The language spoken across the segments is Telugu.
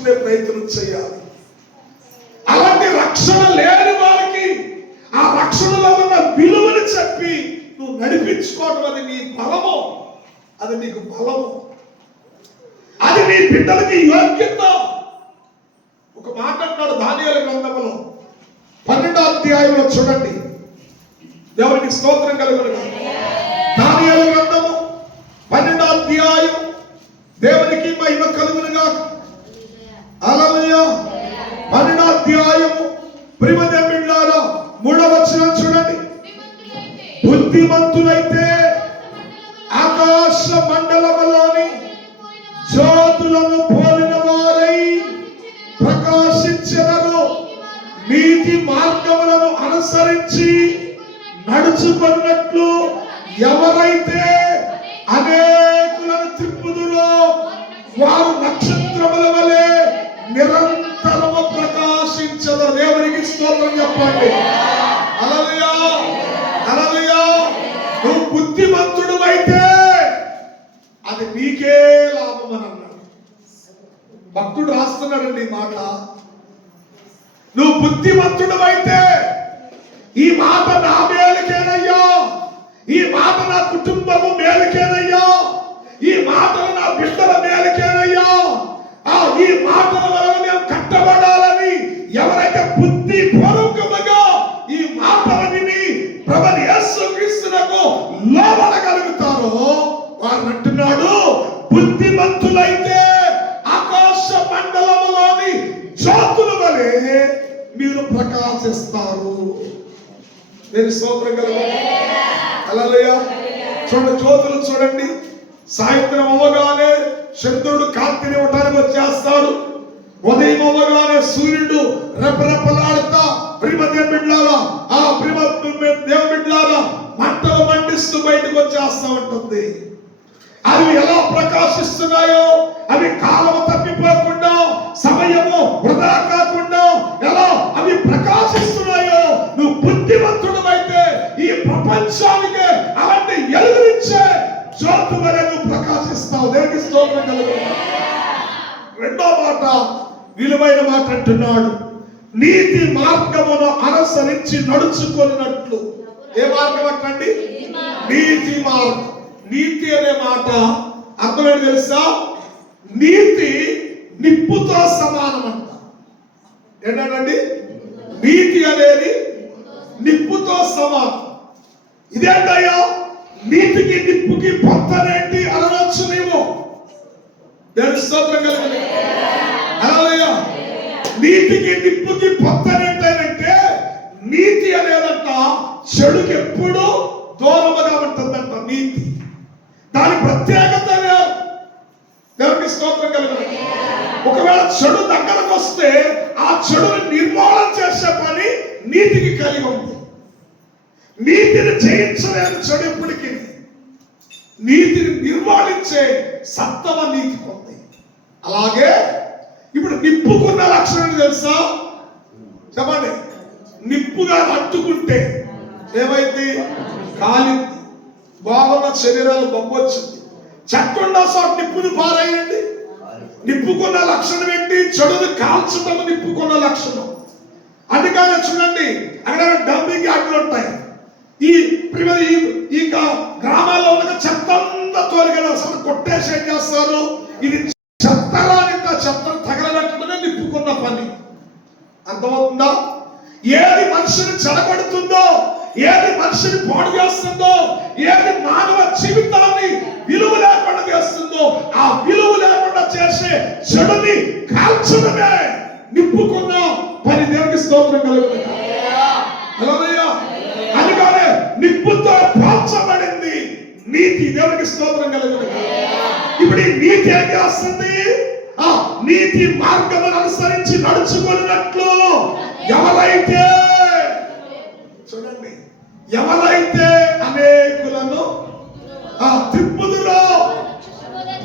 రక్షించుకునే ప్రయత్నం చేయాలి. అలాంటి రక్షణ లేని వారికి ఆ రక్షణలో ఉన్న విలువని చెప్పి నువ్వు నడిపించుకోవడం అది నీ బలము, అది నీకు బలము, అది నీ బిడ్డలకి యోగ్యత. ఒక మాట అంటాడు దానియేలు గ్రంథంలో 12వ అధ్యాయంలో చూడండి. దేవునికి స్తోత్రం కలుగును గాక. దానియేలు గ్రంథము 12వ అధ్యాయం, దేవునికి మహిమ కలుగును గాక. హల్లెలూయా. 12వ అధ్యాయము ప్రియమైన బిడ్డలారా 3వ వచనం చూడండి. బుద్ధిమంతులైతే ఆకాశ మండలములోని జ్యోతులను పోలిన వారై ప్రకాశించెదరు. నీతి మార్గములను అనుసరించి నడుచుకున్నట్లు ఎవరైతే అనేకులను త్రిప్పుదురో వారు నక్షత్రముల వలె నిరంతరము ప్రకాశించెదరు. దేవునికి స్తోత్రం చెప్పండి. హల్లెలూయా, హల్లెలూయా. నువ్వు బుద్ధిమంతుడు అయితే అది నీకే లాభం అని అన్నాడు. భక్తుడు రాస్తున్నాడండి ఈ మాట. నువ్వు బుద్ధిమంతుడు అయితే ఈ మాట నా మేలుకేనయ్యా, ఈ మాట నా కుటుంబము మేలుకేనయ్యా, ఈ మాటలు నా బిడ్డల మేలుకేనయ్యా, ఈ మాటల వలన మేము కట్టబడాలని ఎవరైతే బుద్ధి పూర్వకముగా ఈ మాటలు విని ప్రభువు యేసుక్రీస్తునకు లోబడగలుగుతారో వారు అంటున్నాడు, బుద్ధిమంతులైతే ఆకాశ మండలములోని జ్యోతుల వలె మీరు ప్రకాశిస్తారు. నేను స్తోత్రం కలుగును. హల్లెలూయా. చూడండి, జ్యోతులు చూడండి. సాయంత్రం అవ్వగానే చంద్రుడు కాంతిని ఇవ్వటానికి వచ్చేస్తాడు. ఉదయం అవ్వగానే సూర్యుడు రెపరెపలాడుతా దేవుని బిడ్డలారా మంటలు మండిస్తూ బయటకు వచ్చేస్తా ఉంటుంది. అవి ఎలా ప్రకాశిస్తున్నాయో, అవి కాలము తప్పిపోకుండా, సమయము వృధా కాకుండా ఎలా అవి ప్రకాశిస్తున్నాయో, నువ్వు బుద్ధిమంతుడు అయితే ఈ ప్రపంచానికి అలాంటి ఎలుగునిచ్చే జ్యోతి వలె నువ్వు ప్రకాశిస్తావు. దేవునికి స్తోత్రం కలుగును. రెండో మాట, విలువైన మాట అంటున్నాడు, నీతి మార్గమును అనుసరించి నడుచుకున్నట్లు. ఏ మార్గం అంటండి? నీతి మార్గం. నీతి అనే మాట అర్థం ఏంటి తెలుసా? నీతి నిప్పుతో సమానం అంట. ఏంటండి? నీతి అనేది నిప్పుతో సమానం. ఇదేంటయ్యా, నీతికి నిప్పుకి పొంతనేంటి అనవచ్చు నీవు. దేవుని స్తోత్రం కలుగును. హల్లెలూయా. నీతికి నిప్పుకి పొంతనేంటంటే నీతి అనేదంట చెడుకి ఎప్పుడు దూరముగా ఉంటుందంట. నీతి దాని ప్రత్యేకత. దేవునికి స్తోత్రం కలుగును. ఒకవేళ చెడు దగ్గరకు వస్తే ఆ చెడుని నిర్మూలన చేసే పని నీతికి కలిగి ఉంది. నీతిని జయించలేని చెడు ఎప్పటికీ నీతిని నిర్మూలించే సత్తమ నీతికి ఉంది. అలాగే ఇప్పుడు నిప్పుకున్న లక్షణం తెలుసా? చెప్పండి. నిప్పుగా అంటుకుంటే ఏమైంది? కాలింది. బాగున్న శరీరాలు బొమ్మ వచ్చింది. చెట్టుండా చోట నిప్పుని పారేయండి. నిప్పుకున్న లక్షణం ఏంటి? చెడుని కాల్చడం నిప్పుకున్న లక్షణం. అందుకని చూడండి, అక్కడ డంపింగ్ యార్డులు ఉంటాయి. ఈ గ్రామాల్లో ఉన్న చెత్త అంతా తోలిగా కొట్టేసి ఏం చేస్తారు? ఇది చెత్తరానిందా చెత్తను తగలబెట్టడమే నిప్పుకున్న పని. అర్థమవుతుందా? ఏది మనిషిని చెడగొడుతుందో, ఏది మనిషిని పాడు చేస్తుందో, ఏది మానవ జీవితాన్ని విలువ లేకుండా చేస్తుందో, ఆ విలువ లేకుండా చేసే చెడుని కాల్చడమే నిప్పుకున్న పని. దేవునికి స్తోత్రం కలుగును. హల్లెలూయా. అందుకనే నిప్పుతో కాల్చబడింది నీతి. దేవునికి స్తోత్రం కలుగును. ఇప్పుడు ఈ నీతి ఏం చేస్తుంది? నీతి మార్గమును అనుసరించి నడుచుకున్నట్లు ఎవరైతే, చూడండి, ఎవరైతే అనేకులను త్రిప్పుదురో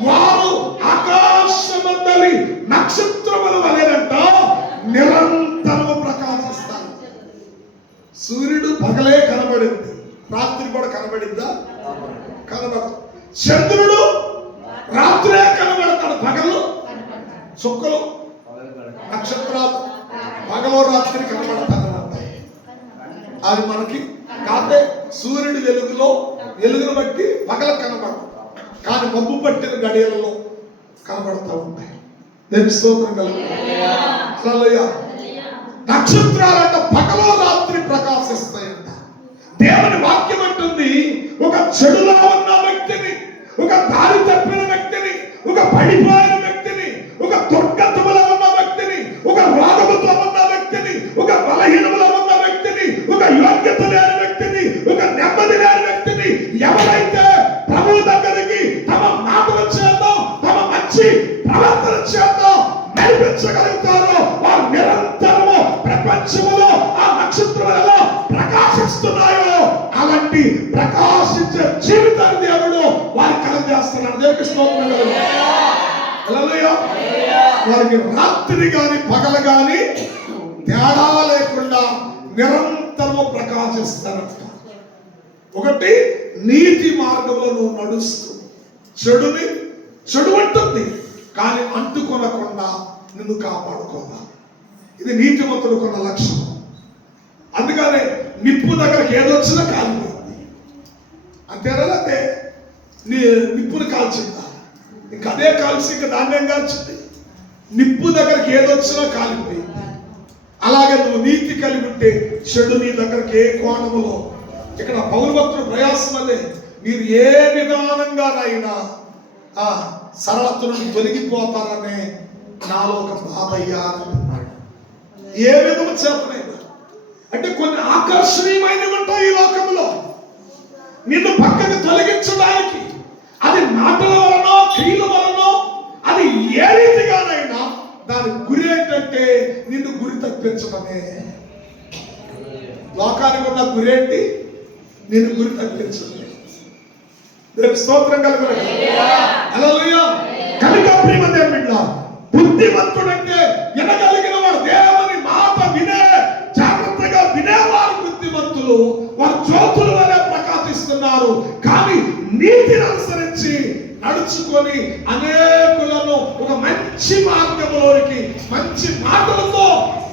వారు ఆకాశమందలి నక్షత్రముల వలెనంట నిరంతరము ప్రకాశిస్తారు. సూర్యుడు పగలే కనబడింది, రాత్రి కూడా కనబడిందా? కనబడదు. చంద్రుడు రాత్రే కనబడతాడు, పగలు చుక్కలు నక్షత్రాలు పగలో రాత్రి కనబడతానే ఉంటాయి. అది మనకి కాదే సూర్యుడి వెలుగును బట్టి పగల కనబడదు, కానీ మబ్బు పట్టిన గడియలలో కనబడతా ఉంటాయి. దేవుని స్తోత్రం కలుగుతుంది. నక్షత్రాలంట పగలో రాత్రి ప్రకాశిస్తాయంట. దేవుని వాక్యం అంటుంది, ఒక చెడులో ఉన్న వ్యక్తిని, ఒక దారి తప్పిన వ్యక్తిని, ఒక పడిపోయిన వ్యక్తిని, ఒక దుర్గతములో ఉన్న వ్యక్తిని, ఒక రోగముతో ఉన్న వ్యక్తిని, ఒక బలహీనములో ఉన్న వ్యక్తిని, ఒక యోగ్యత లేని వ్యక్తిని, ఒక నెమ్మది లేని వ్యక్తిని ఎవరైతే ప్రభు దగ్గరికి తమ మాటల చేత, తమ మంచి ప్రవర్తన చేత నడిపించగలుగుతారో వారు నిరంతరము ప్రపంచములో ఆ నక్షత్రాలలో ప్రకాశిస్తున్నాయో అలాంటి ప్రకాశించే జీవితాన్ని దేవుడు వారికి కలగజేస్తున్నాడు. దేవునికి స్తోత్రం హల్లెలూయా. వారికి రాత్రి గాని పగలు గాని తేడా లేకుండా నిరంతరము ప్రకాశిస్తారంట. ఒకటి, నీతి మార్గంలో నువ్వు నడుస్తూ చెడు అంటుంది కానీ అంటుకొనకుండా నిన్ను కాపాడుకోవాలి. ఇది నీతిమంతుడుకున్న లక్షణం. అందుకనే నిప్పు దగ్గరకు ఏదొచ్చినా కాలిపోయింది అంతేనా? లేకపోతే నీ నిప్పును కాల్చిందా? ఇంకా అదే కాల్చి ఇంకా ధాన్యం కాల్చింది. నిప్పు దగ్గరకు ఏదొచ్చినా కాలిపోయింది. అలాగే నువ్వు నీతి కలిగి ఉంటే చెడు నీ దగ్గరకు ఏ కోణములో, ఇక్కడ పౌలు భక్తుల ప్రయాసం అదే, మీరు ఏ విధానంగానైనా సరళత నుండి తొలగిపోతారనే నాలో ఒక బాధ అయ్యా అంటున్నాడు. ఏ విధము చేతనైనా అంటే కొన్ని ఆకర్షణీయమైనవి ఉంటాయి ఈ లోకంలో, నిన్ను పక్కకు తొలగించడానికి. అది మాటల వలనో క్రియల వలనో, అది ఏ రీతిగానైనా దాని గురి ఏంటంటే నిన్ను గురి తప్పించడమే. లోకానికి ఉన్న గురి ఏంటి? నిన్ను గురి తప్పించడమే. స్తోత్రం కలుగును. హల్లెలూయా. కనుక ప్రియమైన దేవుని బిడ్డలారా, బుద్ధిమంతుడంటే వినగలిగిన వాడు, దేవుని మాట వినే జాగ్రత్తగా వినేవారు బుద్ధిమంతులు. వారు జ్యోతుల వలె ప్రకాశిస్తున్నారు. కానీ నీతిని అనుసరించి నడుచుకొని అనేకులను ఒక మంచి మార్గంలోనికి మంచి మాటలతో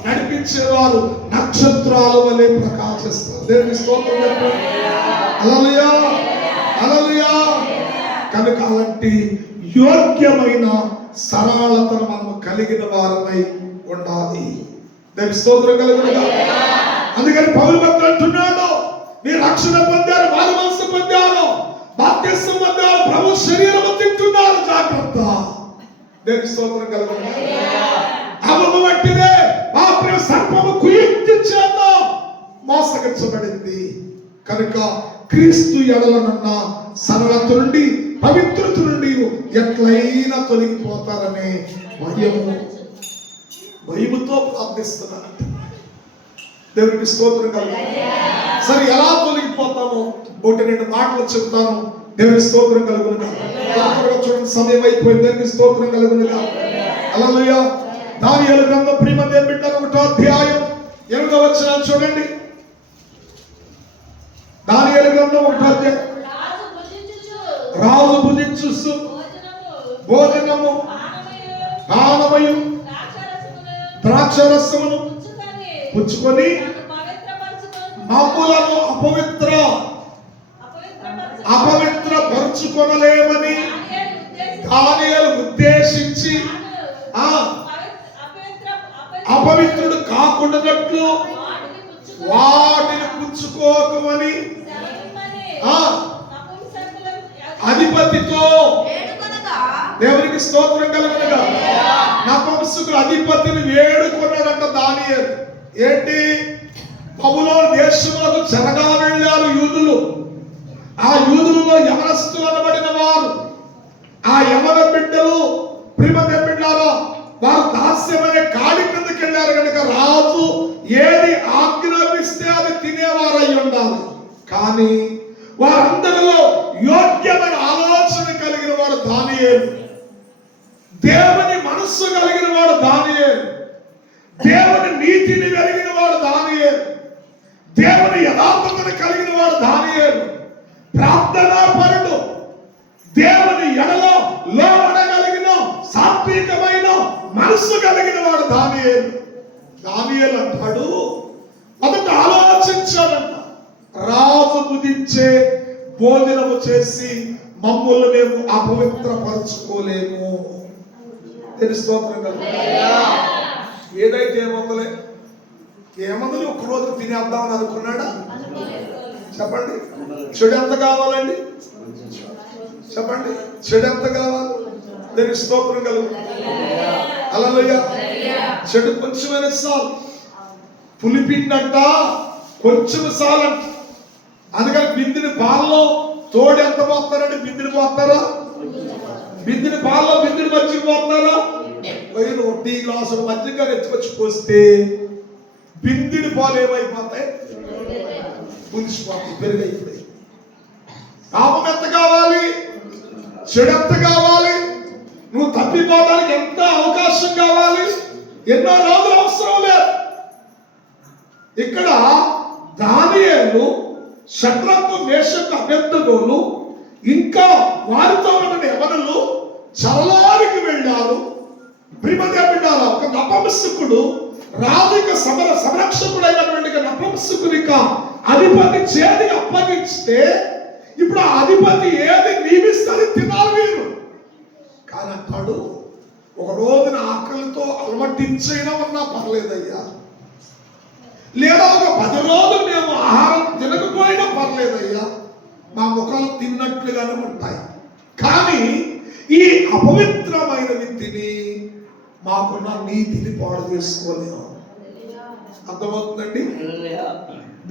నడిపించేవారు నక్షత్రాల వలె ప్రకాశిస్తారు. దేవుని స్తోత్రం చెప్పండి. హల్లెలూయా. హల్లెలూయా. కనుక అలాంటి యోగ్యమైన సరళతను మనం కలిగిన వారమై ఉండాలి. దేవుని స్తోత్రం కలుగునుగా. అందుకని పౌలు భక్తుడు అంటున్నాడు, మీరు రక్షణ పొందారు, మారు మనసు పొందారు, బాప్తిస్మం పొందారు, ప్రభు శరీరము తింటున్నారు, జాగ్రత్త. దేవుని స్తోత్రం కలుగునుగా. అవము వంటిదే ఆ ప్రియ సర్పము కుయుక్తి చేత మోసగించబడింది. కనుక క్రీస్తు ఎడలనున్న సరళత నుండి, పవిత్రత నుండి ఎట్లయినా తొలగిపోతారనే భయముతో ప్రార్థిస్తున్నాను. దేవునికి స్తోత్రం కలుగును. సరే, ఎలా తొలగిపోతామో ఒకటి రెండు మాటలు చెప్తాను. దేవుని స్తోత్రం కలుగునుగా. చూడండి, సమయం అయిపోయింది. దేవునికి స్తోత్రం కలుగునుగా. హల్లెలూయా. దానియేలు గ్రంథం ప్రియమైన దేవుని బిడ్డలారా 1వ అధ్యాయం 8వ వచనం చూడండి. దానియేలు గ్రంథం 1వ అధ్యాయం. రాజు భుజించు భోజనము పానమయు ద్రాక్షరసమును పుచ్చుకొని మమ్ములను అపవిత్రపరచుకొనలేమని దానియేలు ఉద్దేశించి అపవిత్రుడు కాకుండానట్లు వాటిని పుచ్చుకోకమని అధిపతితో, దేవునికి స్తోత్రం కలుగునుగా, నపుంసకుల అధిపతిని వేడుకున్నాడంట దానియేలు. ఏంటి? బబులోను దేశములకు చెరగా వెళ్ళారు యూదులు. ఆ యూదులలో యవనస్తులు అనబడిన వారు, ఆ యవన బిడ్డలు ప్రియమైన బిడ్డలారా, వారు దాస్యమనే కాడి కిందకి వెళ్ళారు. కనుక రాజు ఏది ఆజ్ఞాపిస్తే అది తినేవారై ఉండాలి. కానీ వారందరిలో యోగ్యమైన ఆలోచన కలిగిన వాడు దానియేలు, దేవుని మనస్సు కలిగిన వాడు దానియేలు, దేవుని నీతిని కలిగిన వాడు దానియేలు, దేవుని యథార్థతను కలిగిన వాడు దానియేలు, ప్రార్థనాపరుడు, దేవుని ఎడలో లోబడగలిగిన సాత్వికమైన మనస్సు కలిగిన వాడు దానియేలు. దానియేలు అంటాడు, మొదట ఆలోచించాడంట, రాజు బుధించే భోజనము చేసి మమ్మల్ని మేము అపవిత్రపరచుకోలేము. స్తోత్రం కదా. ఏదైతే ఏమందులే ఒక్కరోజు తినేద్దామని అనుకున్నాడా? చెప్పండి. చెడు ఎంత కావాలండి? చెప్పండి. చెడు ఎంత కావాలి? దేనికి స్తోత్రం కలుగు. హల్లెలూయా. చెడు కొంచెమైన సాల్, పులిపిండంట కొంచెం సాలంట. అందుకని బిందిని పాలలో తోడు ఎంత పోతారండి? బిందిని పోతారా? బిందిని పాలలో బిందిని మజ్జిగ పోతారా? పోయిన 1 గ్లాసుల మజ్జిగ ఎత్తుకొచ్చి పోస్తే బిందిని పాలు ఏమైపోతాయి? పులిసిపోతాయి, పెరుగైపోయి. పాపం ఎంత కావాలి? చెడు ఎంత కావాలి? నువ్వు తప్పిపోవడానికి ఎంత అవకాశం కావాలి? ఎన్నో రోజులు అవసరం లేదు. ఇక్కడ దానియేలు, షద్రకు, మేషకు, అబేద్నెగోలు ఇంకా వారితో ఉన్న యవనులు చల్లారికి వెళ్ళారు. ప్రియమైన ఒక నపుంసకుడు, రాజుక సంరక్షకుడైనటువంటి నపుంసకునిక అధిపతి చేతికి అప్పగిస్తే ఇప్పుడు ఆ అధిపతి ఏది నియమిస్తుంది తినాలి వీరు. కానీ అంటాడు, ఒక రోజున ఆకలితో అలమటించైనా ఉన్నా పర్లేదయ్యా, లేదా ఒక 10 రోజులు మేము ఆహారం తినకపోయినా పర్లేదయ్యా, మా ముఖాలు తిన్నట్లుగానే ఉంటాయి, కానీ ఈ అపవిత్రమైన తిని మాకున్న నీతిని పాడు చేసుకోలేము. అర్థమవుతుందండి?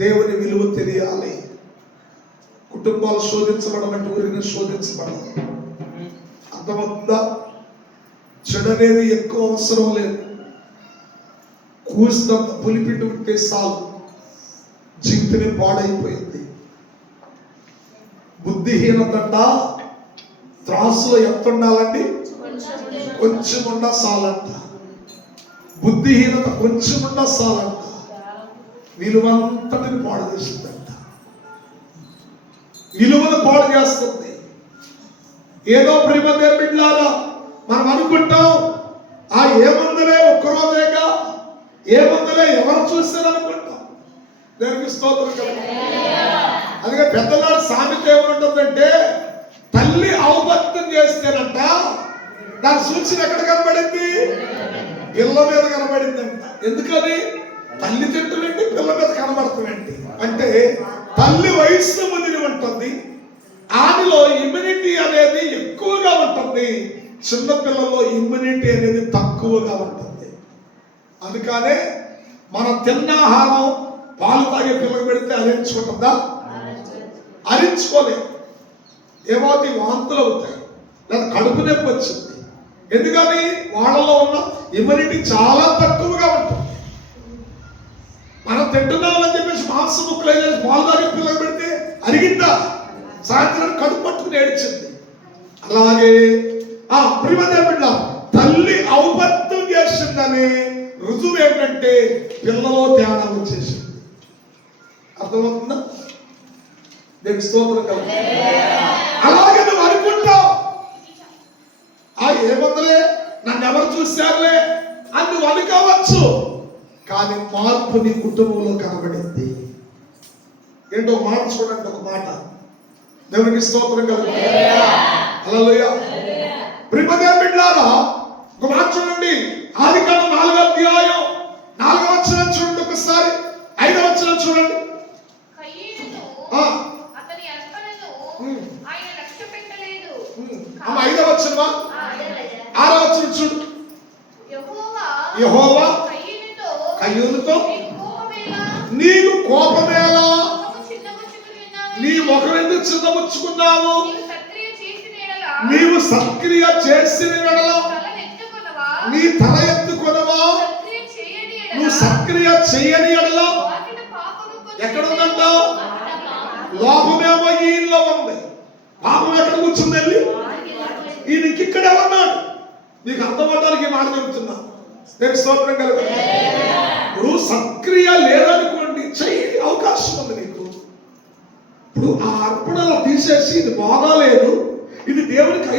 దేవుని విలువ తెలియాలి. కుటుంబాలు శోధించబడమంటే ఊరిని శోధించబడాలి. అర్థమవుతుందా? చెడు అనేది ఎక్కువ అవసరం లేదు. కూసినంత పులిపిండి ఉంటే చాలు, జీవితమే పాడైపోయింది. బుద్ధిహీనత త్రాసులో ఎంత ఉండాలండి? కొంచెం ఉండా చాలంట. బుద్ధిహీనత కొంచెం ఉండా చాలంట, విలువంతటిని పాడు చేస్తుందంట. విలువను పాడు చేస్తుంది. ఏదో ప్రేమదే బిడ్డలారా మనం అనుకుంటాం, ఆ ఏముందలే ఒక్కరోజేగా, ఏముందలే ఎవరు చూస్తారనుకుంటాం. దేవునికి స్తోత్రం కదా. అందుకే పెద్దలాడు సామెత ఏమంటుందంటే, తల్లి ఔపత్యం చేస్తేనంట దాని సూచన ఎక్కడ కనబడింది? పిల్ల మీద కనబడిందంట. ఎందుకని? తల్లి తింటుందండి, పిల్ల మీద కనబడుతుందండి. అంటే తల్లి వయస్సు ముదిరి ఉంటుంది, ఆమెలో ఇమ్యూనిటీ అనేది ఎక్కువగా ఉంటుంది, చిన్నపిల్లలో ఇమ్యూనిటీ అనేది తక్కువగా ఉంటుంది. అందుకనే మనం తిన్న ఆహారం పాలు తాగే పిల్లలు పెడితే అరించుకుంటుందా? అరించుకోలేదు. ఏమవుతాయి? వాంతులు అవుతాయి, లేదా కడుపు నొప్పి వచ్చింది. ఎందుకని? వాళ్ళలో ఉన్న ఇమ్యూనిటీ చాలా తక్కువగా ఉంటుంది. మనం తింటున్నామని చెప్పేసి మాంసం ముక్కలు వేసి పాలు తాగే పిల్లలు పెడితే అరిగిందా? సాయంత్రం కడుపు పట్టుకుని ఏడ్చింది. అలాగే ఆ ప్రియమైన బిడ్డ తల్లి ఔపత్యం చేసిందని రుజువు ఏంటంటే పిల్లలో తేడా వచ్చేసింది. అర్థమవుతుందా? దేవుని స్తోత్రం కలుగు. అలాగే నువ్వు అనుకుంటావు, ఆ ఏమందలే నన్ను ఎవరు చూశారులే అని నువ్వు అనుకోవచ్చు, కానీ మార్పు నీ కుటుంబంలో కనబడింది. ఏంటో మాట చూడండి, ఒక మాట. దేవునికి స్తోత్రం కలుగు. హల్లెలూయా. ప్రియమైన బిడ్డలారా ఒక మాట చూడండి. ఆదికాండం 4వ అధ్యాయం 4వ వచనం చూడండి ఒకసారి. 5వ వచనం చూడండి. అమ్మ 5వ వచనమా? 6వ వచనం చూడు. యెహోవా కయ్యూనుతో నీకు కోపమేలా, నీ ముఖం ఎందుకు చిన్నముచ్చుకున్నావు? నీవు సత్క్రియ చేసిన ఎడల నీ తల ఎత్తుకొనవా? నువ్వు సత్క్రియ చేయని ఎడల ఎక్కడుందంట? లోపమేమో ఈయనలో ఉంది, పాపం ఎక్కడ కూర్చుంది? వెళ్ళి ఈయనకి ఇక్కడే ఉన్నాడు. నీకు అర్థమవడానికి మాట చెబుతున్నా. నేను స్తోత్రం కలుగు. ఇప్పుడు సత్క్రియ లేదనుకోండి, చెయ్యి అవకాశం ఉంది నీకు. ఇప్పుడు ఆ అర్పణలో తీసేసి ఇది బాగాలేదు, ఇది దేవునికి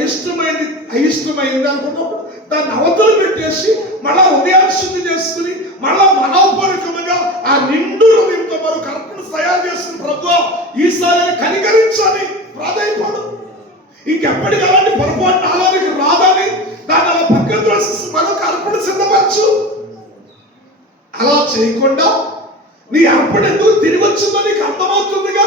అయిష్టమైంది అనుకున్నప్పుడు దాన్ని అవతల పెట్టేసి మళ్ళా ఉదయాన్ని శుద్ధి చేసుకుని మళ్ళా మనోపూర్వకముగా ఆ నిండు హృదయంతో మరొక అర్పణ తయారు చేసుకుని ప్రభువా ఈసారి కనికరించాలి ప్రాధాన్యపడు, ఇంకెప్పటికీ అలాంటి పొరపాటు నాలోనికి రాదని దాన్ని అలా పక్కన దోసి మరొక అర్పణ సిద్ధపరచు. అలా చేయకుండా నీ అర్పణ ఎందుకు తిరిగి వచ్చిందో నీకు అర్థమవుతుందిగా.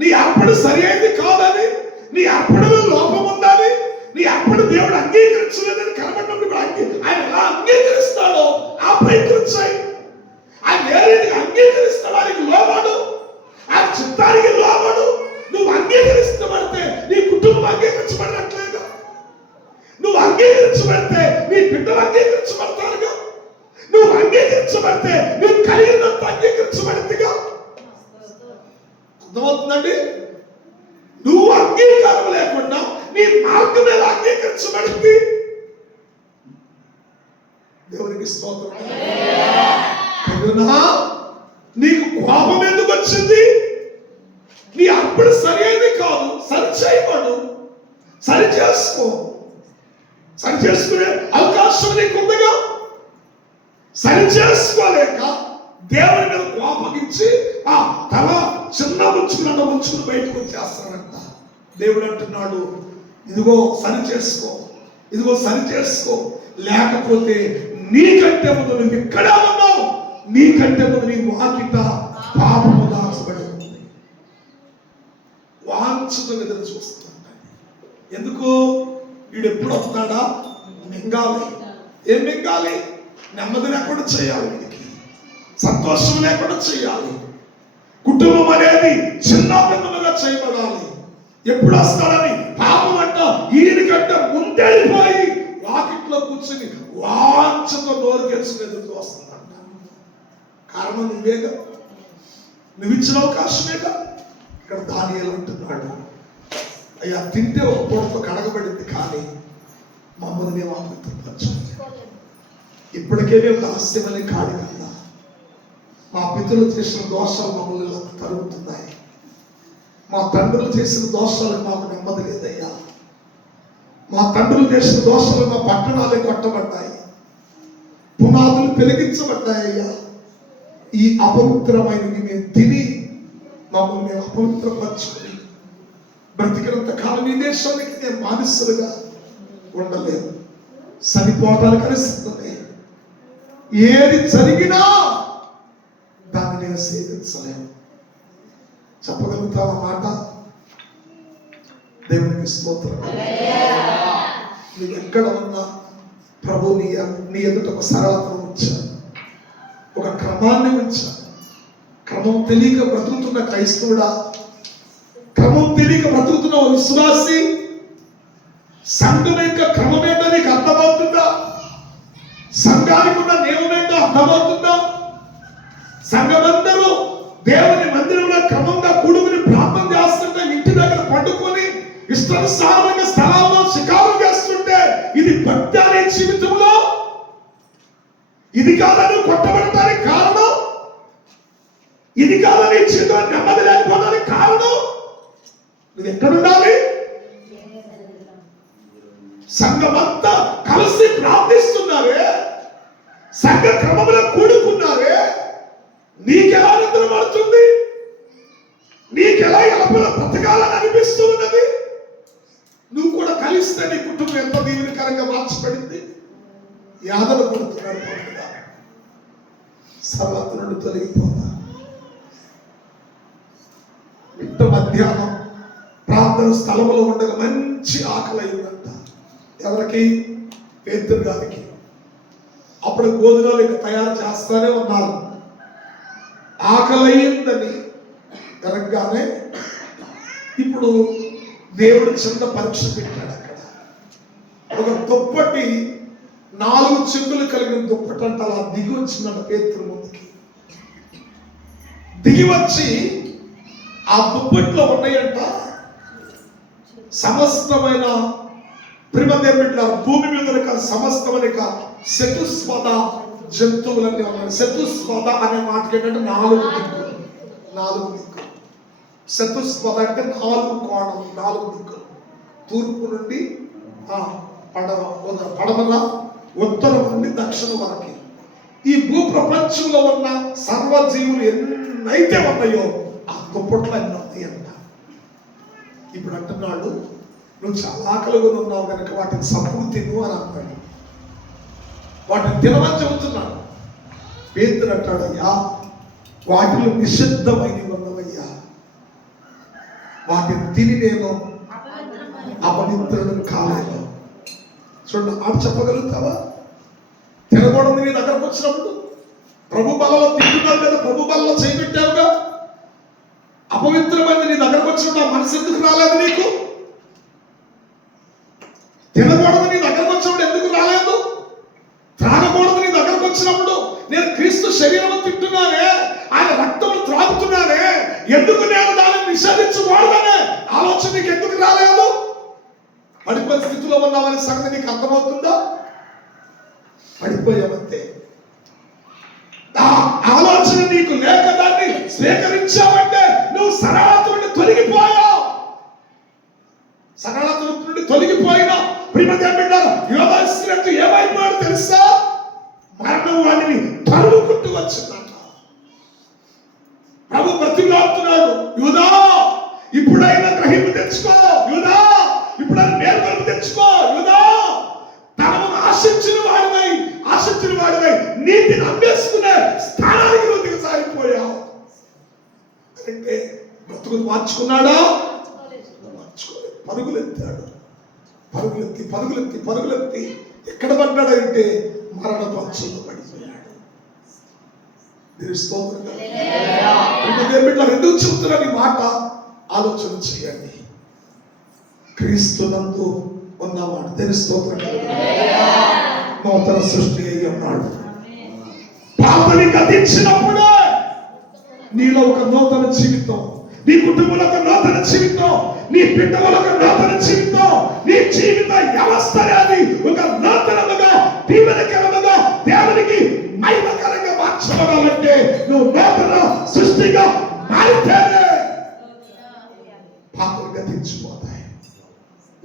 నీ అర్పణ సరి అయింది కాదని, నీ అర్పణలో లోపం ఉందని, నీ అర్పణ దేవుడు అంగీకరించలేదని కనబడినప్పుడు ఆయన ఎలా అంగీకరిస్తాడో ఆ ప్రయత్నించాయి. ఆయన ఏ రీతిగా అంగీకరిస్తాడు, ఆయనకి లోబడు, ఆయన చిత్తానికి లోబడు. నువ్వు అంగీకరించబడితే నీ కుటుంబం అంగీకరించబడినట్లేగా, నువ్వు అంగీకరించబడితే నీ బిడ్డలు అంగీకరించబడతారుగా, నువ్వు అంగీకరించబడితే నువ్వు కలిగినంత అంగీకరించబడిందిగా. అర్థమవుతుందండి? నువ్వు అంగీకారం లేకుండా నీ మార్గం మీద అంగీకరించబడింది. దేవునికి స్తోత్రం. నీకు కోపం ఎందుకు వచ్చింది? నీ అప్పుడు సరి అయింది కాదు, సరి చేయబడు, సరి చేసుకో. సరి చేసుకునే అవకాశం నీకు ఉందిగా. సరి చేసుకోలేక దేవుని మీద కోపగించి ఆ తల చిన్న ముంచుకుని బయటకు వచ్చేస్తానంట. దేవుడు అంటున్నాడు, ఇదిగో సరి చేసుకో, ఇదిగో సరి చేసుకో, లేకపోతే నీకంటే ముందు నువ్వు ఇక్కడే ఉన్నావు, నీకంటే ముందు నీ వాకిట పాపము దాచబడి ఉంది. వాంఛతో ఎదురు చూస్తుంటాయి. ఎందుకు? వీడు ఎప్పుడు వస్తాడా? మింగాలి. ఏం మింగాలి? నెమ్మది లేకుండా చేయాలి, వీడికి సంతోషం లేకుండా చేయాలి. కుటుంబం అనేది చిన్న భిన్నముగా చేయబడాలి. ఎప్పుడు వస్తాడని పాపం అంట ఈయనకంటే ముందెళ్ళిపోయి వాకిట్లో కూర్చుని వాంఛతో నోరుకెచ్చుకుని ఎదురు వస్తుందంట. కారణం నువ్వేగా, నువ్వు ఇచ్చిన అవకాశమేగా. ఇక్కడ దానియేలు అంటున్నాడు, అయ్యా తింటే ఒక పూటతో కడగబడింది, కానీ మమ్మల్ని మేము అపవిత్రపరచాలి. ఇప్పటికే మేము రహస్యమనే కాడి కదా, మా పితరులు చేసిన దోషాలు మమ్మల్ని తరుగుతున్నాయి, మా తండ్రులు చేసిన దోషాలకు మాకు నెమ్మది లేదయ్యా, మా తండ్రులు చేసిన దోషాలు మా పట్టణాలే కట్టబడ్డాయి, పునాదులు పెరిగించబడ్డాయ్యా. ఈ అపవిత్రమైనవి మేము తిని మమ్మల్ని మేము అపవిత్రపరచుకుని బ్రతికినంత కాలం ఈ దేశానికి నేను బానిసలుగా ఉండలేదు. సరిపోవటానికి పరిస్థితులే, ఏది జరిగినా దాన్ని నేను సేవించలేను. చెప్పగలుగుతావా మాట? దేవునికి స్తోత్రం. నువ్వు ఎక్కడ ఉన్నా ప్రభు నీ ఎదుట ఒక సరళతను ఉంచాను, ఒక క్రమాన్ని ఉంచాను. క్రమం తెలియక బ్రతుకుతున్న క్రైస్తవుడా, క్రమం తెలియక బ్రతుకుతున్న విశ్వాసి, సంఘం యొక్క క్రమం ఏంటో నీకు అర్థమవుతుందా? సంఘానికి ఉన్న నియమం ఏంటో అర్థమవుతుందా? సంఘమందరూ దేవుని మందిరంలో క్రమంగా కూడుకుని ప్రార్థన చేస్తుంటే, ఇంటి దగ్గర పండుకొని ఇష్టానుసారంగా స్థలాల్లో శికారం చేస్తుంటే, ఇది భక్తి అనే జీవితంలో ఇది కాదని కొట్టబడటానికి కారణం, ఇది కాదని జీవితం నెమ్మది లేకపోవడానికి కారణం. నువ్వు ఎక్కడుండాలి? సంఘమంతా కలిసి ప్రార్థిస్తున్నారే, సంఘ క్రమంలో కూడుకున్నారే, నీకెలా నిద్ర పడుతుంది? నీకెలా ఎలపల బ్రతకాలని అనిపిస్తూ ఉన్నది? నువ్వు కూడా కలిస్తే నీ కుటుంబం ఎంత దీవెనకరంగా మార్చబడింది. యాదన పడుతున్నాడు పండుగ, సర్వత్ర నుండి తొలగిపోతా. ఇంత మధ్యాహ్నం ప్రార్థన స్థలంలో ఉండగా మంచి ఆకలి అయిందంట. ఎవరికి? పేతురు గారికి. అప్పుడు భోజనాలు ఇక తయారు చేస్తానే ఉన్నారు. ఆకలి అయిందని జరగగానే ఇప్పుడు దేవుడు చిన్న పరీక్ష పెట్టాడు. అక్కడ ఒక దుప్పటి, 4 చెక్కులు కలిగిన దుప్పటి అంట అలా దిగి వచ్చిందంట పేతురు ముందుకి. దిగి వచ్చి ఆ దుప్పట్లో ఉన్నాయంట సమస్తమైన ప్రిమదేమిట్ల భూమి మీద సమస్తమైన చతుస్పద జంతువులన్నీ ఉన్నాయి. చతుస్పద అనే మాటకి ఏంటంటే 4 దిక్కులు. 4 దిక్కులు. చతుస్పద అంటే 4 కోణం, 4 దిక్కులు. తూర్పు నుండి పడమర, ఉత్తరం నుండి దక్షిణం వరకు ఈ భూ ప్రపంచంలో ఉన్న సర్వజీవులు ఎన్నైతే ఉన్నాయో ఆ దుప్పట్లు అన్నీ ఉన్నాయి అంట. ఇప్పుడు అంటున్నాడు, నువ్వు చాలా ఆకలిగా ఉన్నావు కనుక వాటిని సంపుడు తిను అని అన్నాడు. వాటిని తినమని చెబుతున్నాడు. పేతురు అంటాడు, అయ్యా వాటిలో నిషిద్ధమైనవి ఉన్నవయ్యా, వాటిని తిని నేను అపవిత్రులను కాలేదు. చూడండి, ఆడు చెప్పగలుగుతావా? తినకూడదు నీ దగ్గరకు వచ్చినప్పుడు ప్రభు బలలో తింటున్నావు కదా, ప్రభు బలలో చేయబెట్టావుగా. అపవిత్రమైన నీ దగ్గరకు వచ్చినప్పుడు ఆ మనసు ఎందుకు రాలేదు నీకు? తినకూడదు నీ దగ్గరకు వచ్చినప్పుడు ఎందుకు రాలేదు? త్రాగకూడదు నీ దగ్గరకు వచ్చినప్పుడు నేను క్రీస్తు శరీరం తింటున్నానే, ఆయన రక్తమును త్రాగుతున్నానే, ఎందుకు నేను దాన్ని నిషేధించకూడదనే ఆలోచన నీకు ఎందుకు రాలేదు? పడిపోయిన స్థితిలో ఉన్నామనే సంగతి నీకు అర్థమవుతుందా? పడిపోయావంతే. ఆ ఆలోచన నీకు లేక దాన్ని స్వీకరించావంటే నువ్వు సరళత నుండి తొలగిపోయావు. సరళత నుండి తొలగిపోయినా యోధాశ్రత్తు ఏమైపోయాడు తెలుసా? మరణం వాడిని తరుముకుంటూ వచ్చిందంట. ప్రభు బ్రతిమలాడుతున్నాడు, యూదా ఇప్పుడైనా గ్రహింపు తెచ్చుకో, యూదా ఇప్పుడైనా నేర్పరుపు తెచ్చుకో, యూదా తనను ఆశించిన వాడివై నీతిని అమ్మేసుకునే స్థానానికి నువ్వు దిగజారిపోయావు. అంటే బ్రతుకుని మార్చుకున్నాడా? మార్చుకోలేదు. పరుగులెత్తి ఎక్కడ పడ్డాడంటే మరణ పంచుల్లో పడిపోయాడు. ఎందుకు చెబుతున్నాను ఈ మాట? ఆలోచన చేయండి. క్రీస్తునందు ఉన్నవాడు దేవుని స్తోత్రం నూతన సృష్టి అయి ఉన్నాడు. పాపని గతించినప్పుడే నీలో ఒక నూతన జీవితం, నీ కుటుంబంలో ఒక నూతన జీవితం, నీ బిడ్డలో ఒక నూతన జీవితం, నీ జీవిత వ్యవస్థ అనేది ఒక నూతనముగా దీవెనకరముగా దేవునికి మహిమకరంగా మార్చబడాలంటే నువ్వు నూతన సృష్టిగా మారితేనే పాపలు గతించిపోతాయి.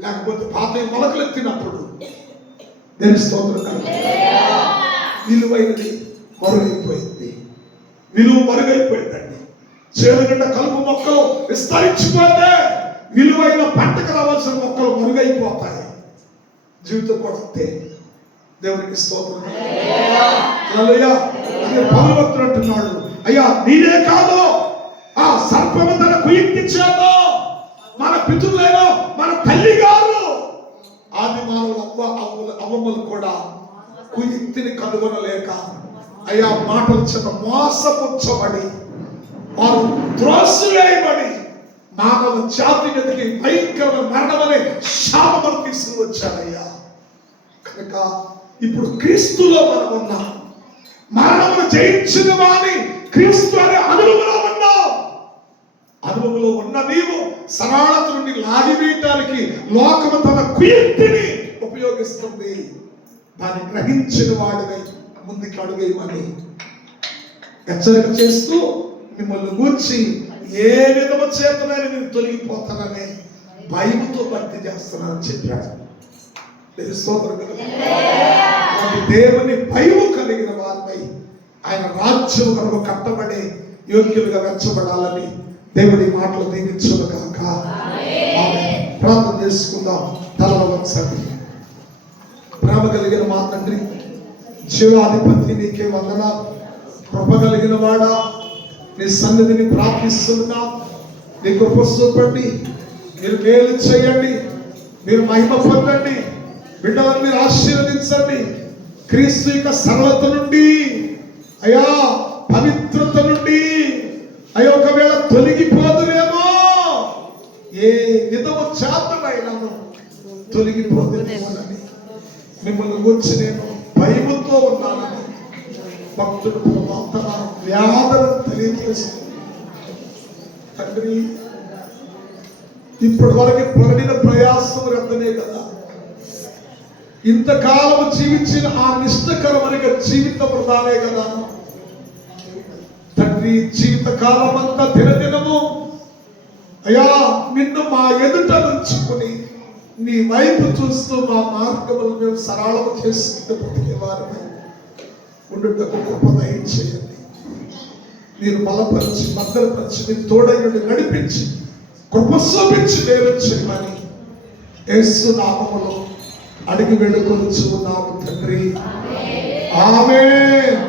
లేకపోతే పాత మొలకలు ఎత్తినప్పుడు దేవుని స్తోత్రం విలువైనది మరుగైపోయింది. విలువ మరుగైపోయిందండి. చేను నిండా కలుపు మొక్కలు విస్తరించిపోతే విలువైన పంటకు రావాల్సిన మొక్కలు మరుగైపోతాయి. జీవితం కూడా అంతే. దేవునికి స్తోత్రం. పౌలు భక్తుడు అంటున్నాడు, అయ్యా నీనే కాదు, ఆ సర్పము తన కుయుక్తి చేత మన పితరులైన మన తల్లి గారు ఆది మానవుల అవ్వమ్మలు కూడా కుయుక్తిని కనుగొనలేక అయ్యా మాటల చేత మోసపుచ్చబడి వారు త్రోసివేయబడి మానవ జాతి మీదకి భయంకరమైన మరణం అనే శాపమును తీసుకుని వచ్చారయ్యా. కనుక ఇప్పుడు క్రీస్తులో మనం ఉన్నాం. మరణమును జయించిన వాని క్రీస్తు అనే అనుభవంలో ఉన్నాం. అనుభవంలో ఉన్న నీవు సరళత నుండి లాగివేయటానికి లోకము తన కుయుక్తిని ఉపయోగిస్తుంది. దాన్ని గ్రహించిన వాడిని ముందుకు అడుగేయమని హెచ్చరిక చేస్తూ మిమ్మల్ని గూర్చి ఏ విధము చేతనైనా మీరు తొలగిపోతానని భయముతో భక్తి చేస్తున్నానని చెప్పాడు. దేవుని భయము కలిగిన వారిపై ఆయన రాజ్యం కనుక కట్టబడే యోగ్యులుగా వెచ్చబడాలని దేవుడి మాటలు దీవించును కాక. ప్రార్థన చేసుకుందాం. తలలో ఒకసారి. ప్రేమ కలిగిన మా తండ్రి, జీవాధిపతి నీకే వందనాలు. కృప కలిగిన వాడా, నీ సన్నిధిని ప్రార్థిస్తున్నా. నీ కృప చూపండి, మీరు మేలు చేయండి, మీరు మహిమ పొందండి, బిడ్డలను మీరు ఆశీర్వదించండి. క్రీస్తు యొక్క సరళత నుండి అయా పవిత్రత నుండి అయ్యా ఒకవేళ తొలగిపోదురేమో, ఏ విధము చేతనైనాను తొలగిపోదురేమోనని మిమ్మల్ని గురించి నేను భయముతో ఉన్నానని భక్తుడు తన వ్యాధులను తెలియజేస్తుంది. తండ్రి, ఇప్పటి వరకు పడిన ప్రయాసం వ్యర్థమే కదా. ఇంతకాలం జీవించిన ఆ నిష్ఠకరమైన జీవిత ప్రధానే కదా తండ్రి. జీవితకాలం అంతా దినదినము అయ్యా నిన్ను మా ఎదుట నుంచుకుని నీ వైపు చూస్తూ మా మార్గములు మేము సరళము చేసుకుంటూ బ్రతికేవారమే ఉండుటకు గొప్ప దయ చేయండి. మీరు బలపరిచి భద్రపరిచి మీరు తోడయుడి నడిపించి కృప చూపించి మేలు చేయమని యేసు నామములో అడిగి వేడుకొనుచున్నాము తండ్రి. ఆమేన్.